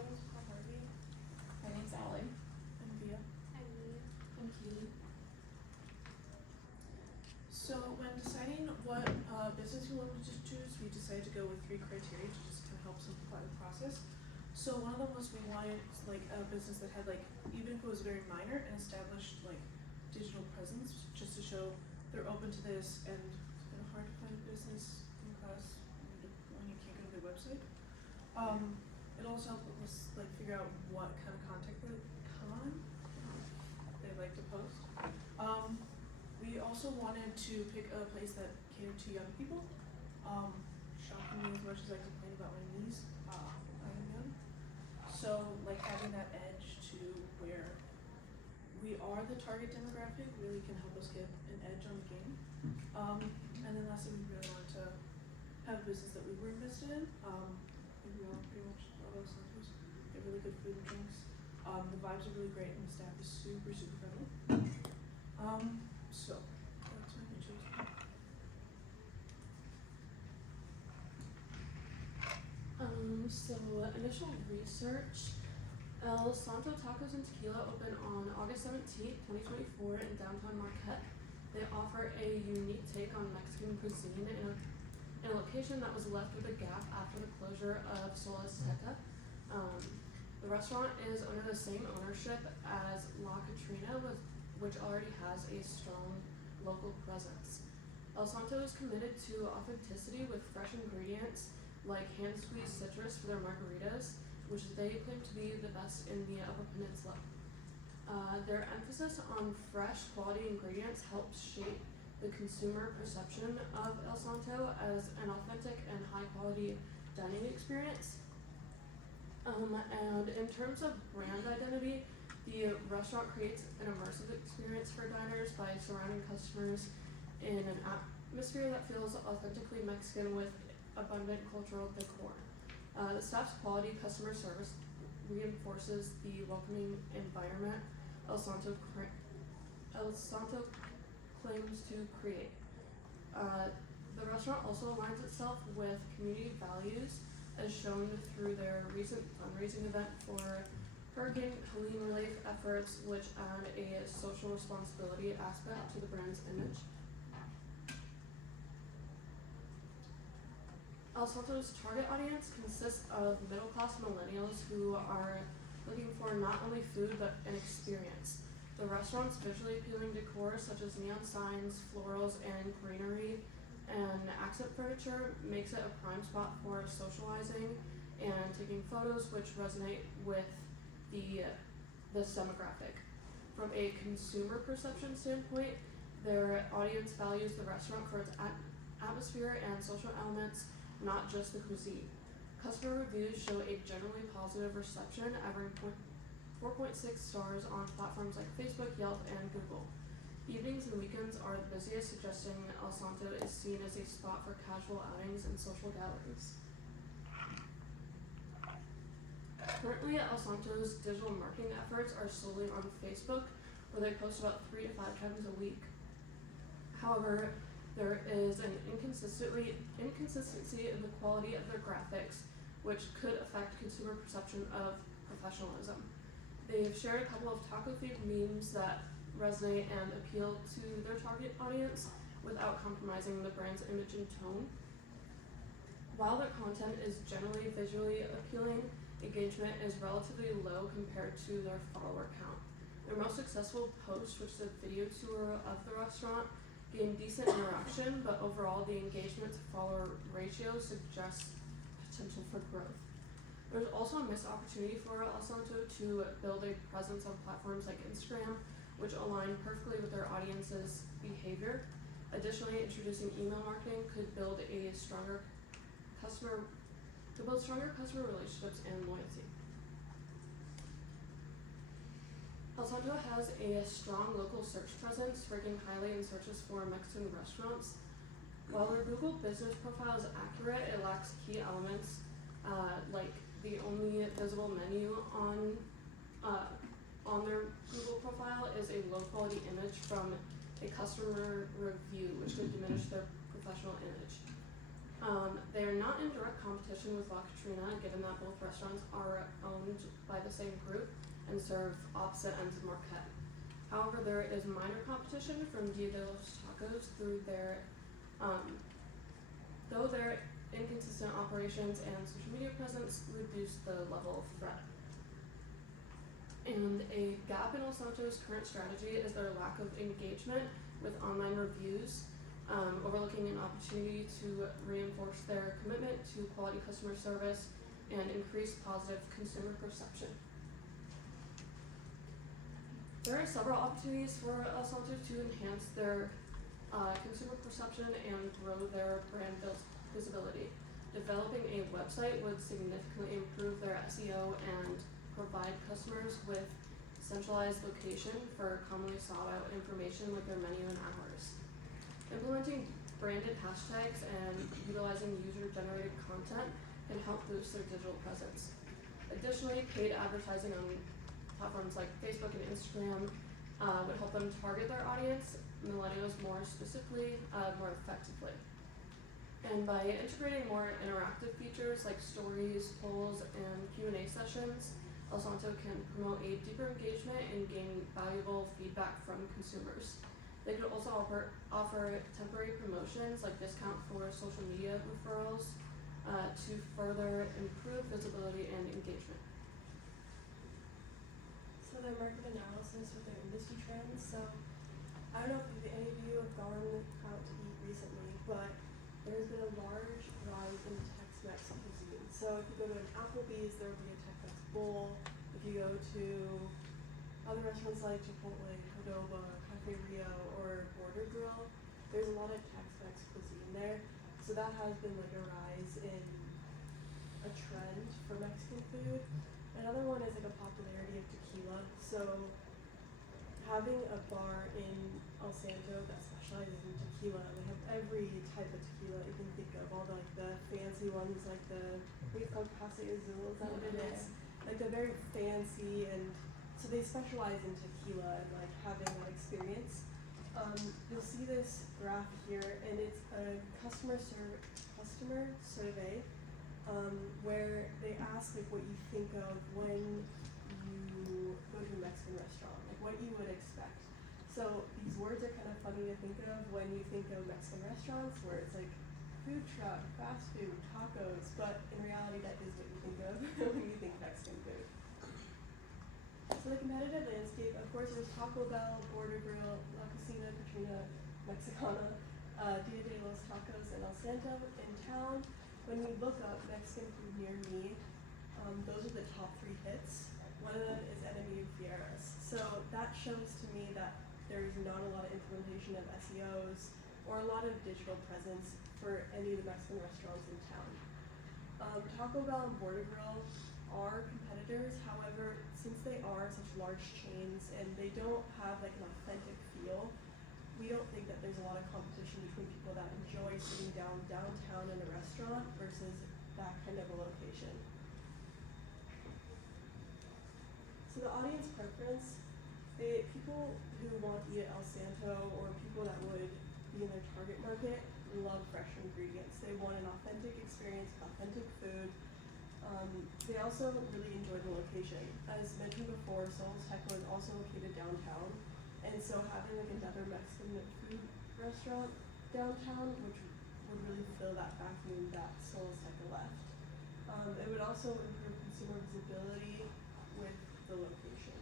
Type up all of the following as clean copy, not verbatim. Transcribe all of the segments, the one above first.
I'm Harvey. My name's Allie. I'm Via. I'm Mia. I'm Keely. So when deciding what business we wanted to choose, we decided to go with 3 criteria to just kind of help simplify the process. So one of them was we wanted like a business that had like, even if it was very minor, an established like digital presence, just to show they're open to this. And it's kind of hard to find a business in class when you can't go to their website. It also helped us like figure out what kind of content they like to post. We also wanted to pick a place that catered to young people. Shockingly, as much as I complain about my knees, I am young. So like having that edge to where we are the target demographic really can help us get an edge on the game. And then lastly, we really wanted to have a business that we were invested in. I think we all pretty much love those centers. They have really good food and drinks. The vibes are really great and the staff is super, super friendly. So that's when we chose them. So initial research. El Santo Tacos and Tequila opened on August 17th, 2024 in downtown Marquette. They offer a unique take on Mexican cuisine in a location that was left with a gap after the closure of Sol Azteca. The restaurant is under the same ownership as La Catrina, which already has a strong local presence. El Santo is committed to authenticity with fresh ingredients like hand-squeezed citrus for their margaritas, which they claim to be the best in the Upper Peninsula. Their emphasis on fresh, quality ingredients helps shape the consumer perception of El Santo as an authentic and high-quality dining experience. And in terms of brand identity, the restaurant creates an immersive experience for diners by surrounding customers in an atmosphere that feels authentically Mexican with abundant cultural decor. The staff's quality customer service reinforces the welcoming environment El Santo claims to create. The restaurant also aligns itself with community values, as shown through their recent fundraising event for Hurricane Helene relief efforts, which add a social responsibility aspect to the brand's image. El Santo's target audience consists of middle-class millennials who are looking for not only food but an experience. The restaurant's visually appealing decor, such as neon signs, florals, and greenery, and accent furniture, makes it a prime spot for socializing and taking photos, which resonate with this demographic. From a consumer perception standpoint, their audience values the restaurant for its atmosphere and social elements, not just the cuisine. Customer reviews show a generally positive reception, averaging 4.6 stars on platforms like Facebook, Yelp, and Google. Evenings and weekends are the busiest, suggesting El Santo is seen as a spot for casual outings and social gatherings. Currently, El Santo's digital marketing efforts are solely on Facebook, where they post about 3 to 5 times a week. However, there is an inconsistency in the quality of their graphics, which could affect consumer perception of professionalism. They've shared a couple of taco-themed memes that resonate and appeal to their target audience without compromising the brand's image and tone. While their content is generally visually appealing, engagement is relatively low compared to their follower count. Their most successful post, which is a video tour of the restaurant, gained decent interaction, but overall the engagement to follower ratio suggests potential for growth. There's also a missed opportunity for El Santo to build a presence on platforms like Instagram, which align perfectly with their audience's behavior. Additionally, introducing email marketing could build stronger customer relationships and loyalty. El Santo has a strong local search presence, ranking highly in searches for Mexican restaurants. While their Google business profile is accurate, it lacks key elements like the only visible menu on their Google profile is a low-quality image from a customer review, which could diminish their professional image. They are not in direct competition with La Katrina, given that both restaurants are owned by the same group and serve opposite ends of Marquette. However, there is minor competition from Dia de los Tacos through their, though their inconsistent operations and social media presence reduce the level of threat. And a gap in El Santo's current strategy is their lack of engagement with online reviews, overlooking an opportunity to reinforce their commitment to quality customer service and increase positive consumer perception. There are several opportunities for El Santo to enhance their consumer perception and grow their brand visibility. Developing a website would significantly improve their SEO and provide customers with centralized location for commonly sought out information like their menu and hours. Implementing branded hashtags and utilizing user-generated content can help boost their digital presence. Additionally, paid advertising on platforms like Facebook and Instagram would help them target their audience, millennials more specifically, more effectively. And by integrating more interactive features like stories, polls, and Q&A sessions, El Santo can promote a deeper engagement and gain valuable feedback from consumers. They could also offer temporary promotions like discount for social media referrals to further improve visibility and engagement. So their market analysis with their industry trends. So I don't know if any of you have gone out to eat recently, but there's been a large rise in Tex-Mex cuisine. So if you go to an Applebee's, there will be a Tex-Mex bowl. If you go to other restaurants like Chipotle, Qdoba, Cafe Rio, or Border Grill, there's a lot of Tex-Mex cuisine there. So that has been like a rise in a trend for Mexican food. Another one is like a popularity of tequila. So having a bar in El Santo that specializes in tequila, they have every type of tequila you can think of, all the fancy ones like the, I think it's called Casa Azul, is that what it is? Like they're very fancy, and so they specialize in tequila and like having that experience. You'll see this graph here, and it's a customer survey where they ask like what you think of when you go to a Mexican restaurant, like what you would expect. So these words are kind of funny to think of when you think of Mexican restaurants, where it's like food truck, fast food, tacos, but in reality that is what you think of when you think Mexican food. So the competitive landscape, of course, there's Taco Bell, Border Grill, La Cocina, Katrina, Mexicana, Dia de los Tacos, and El Santo in town. When you look up Mexican food near me, those are the top 3 hits. One of them is Enemy of Fieras. So that shows to me that there's not a lot of implementation of SEOs or a lot of digital presence for any of the Mexican restaurants in town. Taco Bell and Border Grill are competitors. However, since they are such large chains and they don't have like an authentic feel, we don't think that there's a lot of competition between people that enjoy sitting downtown in a restaurant versus that kind of a location. So the audience preference, people who want to eat at El Santo or people that would be in their target market love fresh ingredients. They want an authentic experience, authentic food. They also really enjoy the location. As mentioned before, Sol's Taco is also located downtown, and so having like another Mexican food restaurant downtown, which would really fill that vacuum that Sol's Taco left. It would also improve consumer visibility with the location.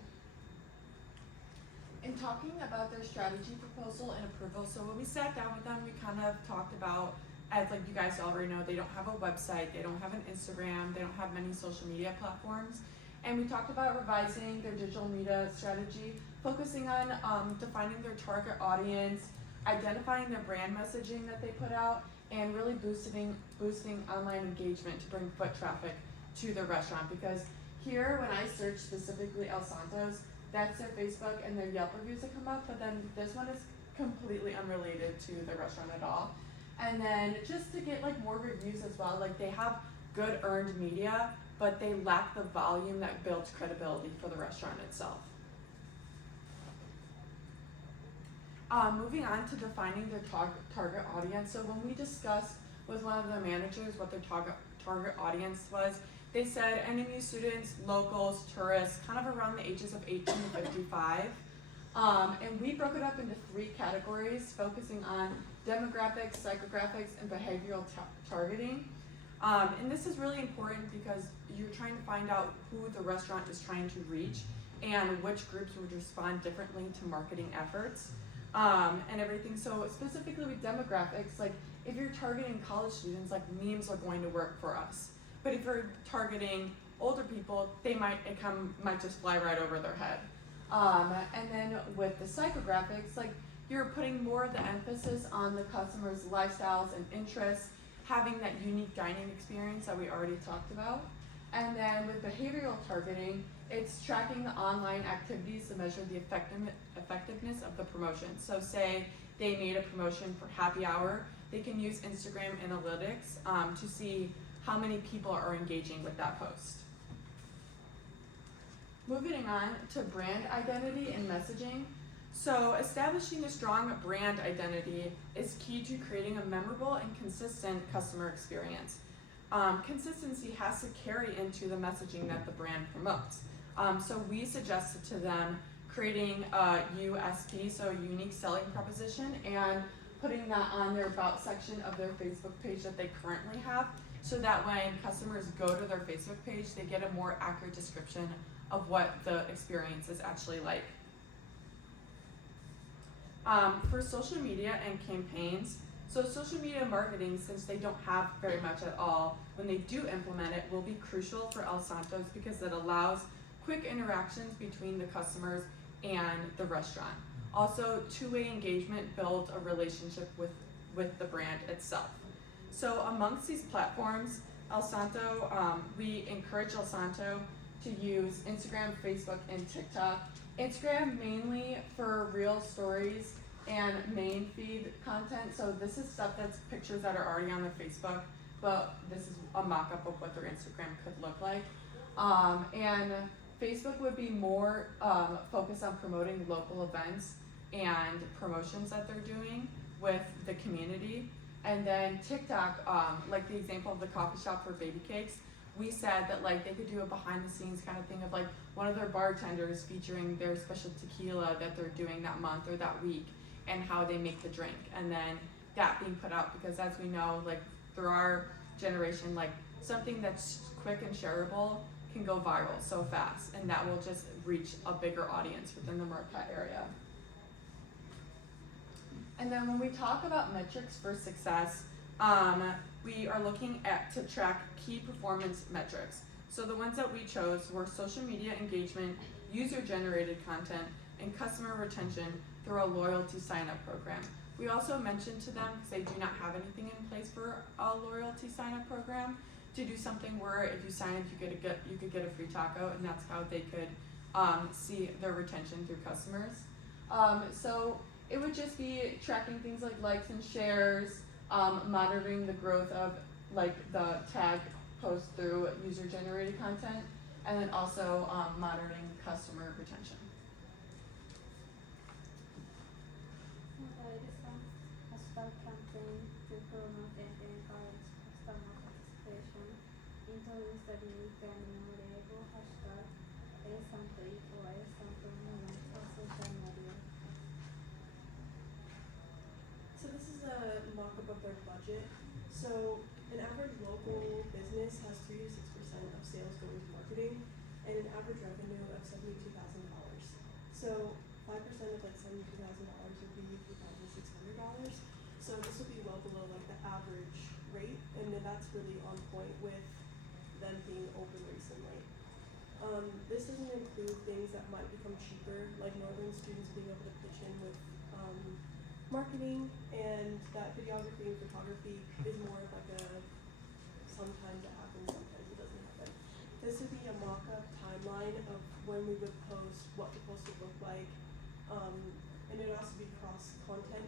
In talking about their strategy proposal and approval, so when we sat down with them, we kind of talked about, as like you guys already know, they don't have a website, they don't have an Instagram, they don't have many social media platforms. And we talked about revising their digital media strategy, focusing on defining their target audience, identifying their brand messaging that they put out, and really boosting online engagement to bring foot traffic to their restaurant. Because here, when I search specifically El Santos, that's their Facebook and their Yelp reviews that come up, but then this one is completely unrelated to the restaurant at all. And then just to get like more reviews as well, like they have good earned media, but they lack the volume that builds credibility for the restaurant itself. Moving on to defining their target audience. So when we discussed with one of the managers what their target audience was. They said NMU students, locals, tourists, kind of around the ages of 18 to 55. And we broke it up into 3 categories, focusing on demographics, psychographics, and behavioral targeting. And this is really important because you're trying to find out who the restaurant is trying to reach and which groups would respond differently to marketing efforts and everything. So specifically with demographics, like if you're targeting college students, like memes are going to work for us. But if you're targeting older people, it might just fly right over their head. And then with the psychographics, like you're putting more of the emphasis on the customer's lifestyles and interests, having that unique dining experience that we already talked about. And then with behavioral targeting, it's tracking the online activities to measure the effectiveness of the promotion. So say they made a promotion for happy hour, they can use Instagram analytics to see how many people are engaging with that post. Moving on to brand identity and messaging. So establishing a strong brand identity is key to creating a memorable and consistent customer experience. Consistency has to carry into the messaging that the brand promotes. So we suggested to them creating a USP, so a unique selling proposition, and putting that on their about section of their Facebook page that they currently have, so that when customers go to their Facebook page, they get a more accurate description of what the experience is actually like. For social media and campaigns, so social media marketing, since they don't have very much at all, when they do implement it, will be crucial for El Santos because it allows quick interactions between the customers and the restaurant. Also, two-way engagement builds a relationship with the brand itself. So amongst these platforms, El Santo, we encourage El Santo to use Instagram, Facebook, and TikTok. Instagram mainly for real stories and main feed content. So this is stuff that's pictures that are already on their Facebook, but this is a mock-up of what their Instagram could look like. And Facebook would be more focused on promoting local events and promotions that they're doing with the community. And then TikTok, like the example of the coffee shop for baby cakes, we said that like they could do a behind the scenes kind of thing of like one of their bartenders featuring their special tequila that they're doing that month or that week and how they make the drink, and then that being put out, because as we know, like through our generation, like something that's quick and shareable can go viral so fast, and that will just reach a bigger audience within the Marquette area. And then when we talk about metrics for success, we are looking to track key performance metrics. So the ones that we chose were social media engagement, user-generated content, and customer retention through a loyalty sign-up program. We also mentioned to them, because they do not have anything in place for a loyalty sign-up program, to do something where if you sign up, you could get a free taco, and that's how they could see their retention through customers. So it would just be tracking things like likes and shares, monitoring the growth of like the tag post through user-generated content, and then also monitoring customer retention. Hashtag campaign to promote and encourage customer participation, introduce the unique and memorable hashtag El Santo Eat or El Santo Moment on social media. So this is a mock-up of their budget. So an average local business has 3 to 6% of sales going to marketing, and an average revenue of $72,000. So 5% of like $72,000 would be $3,600. So this would be well below like the average rate, and then that's really on point with them being open recently. This doesn't include things that might become cheaper, like Northern students being able to pitch in with marketing, and that videography and photography is more of like a sometimes it happens, sometimes it doesn't happen. This would be a mock-up timeline of when we would post, what the post would look like, and it would also be cross-content